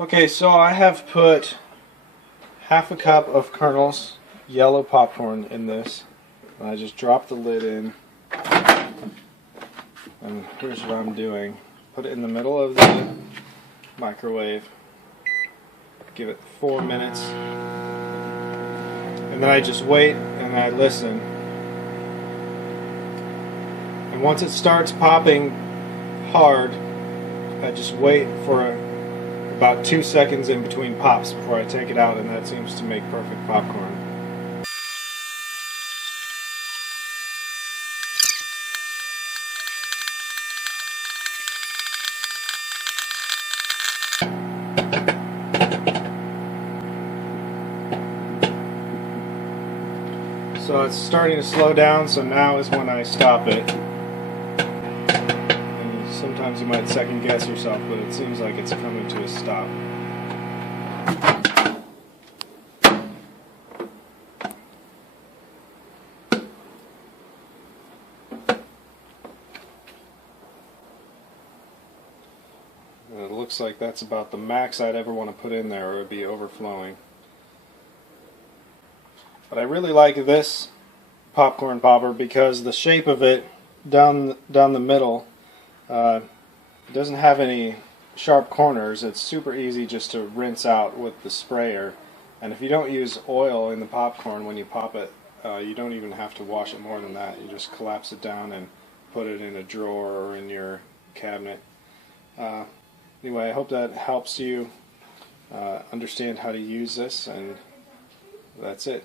Okay, so I have put half a cup of Colonel's yellow popcorn in this. And I just drop the lid in. And here's what I'm doing. Put it in the middle of the microwave. Give it 4 minutes. And then I just wait and I listen. And once it starts popping hard, I just wait for about 2 seconds in between pops before I take it out, and that seems to make perfect popcorn. So it's starting to slow down, so now is when I stop it. And sometimes you might second guess yourself, but it seems like it's coming to a stop. And it looks like that's about the max I'd ever want to put in there, or it would be overflowing. But I really like this popcorn popper because the shape of it down the middle doesn't have any sharp corners. It's super easy just to rinse out with the sprayer. And if you don't use oil in the popcorn when you pop it, you don't even have to wash it more than that. You just collapse it down and put it in a drawer or in your cabinet. Anyway, I hope that helps you understand how to use this, and that's it.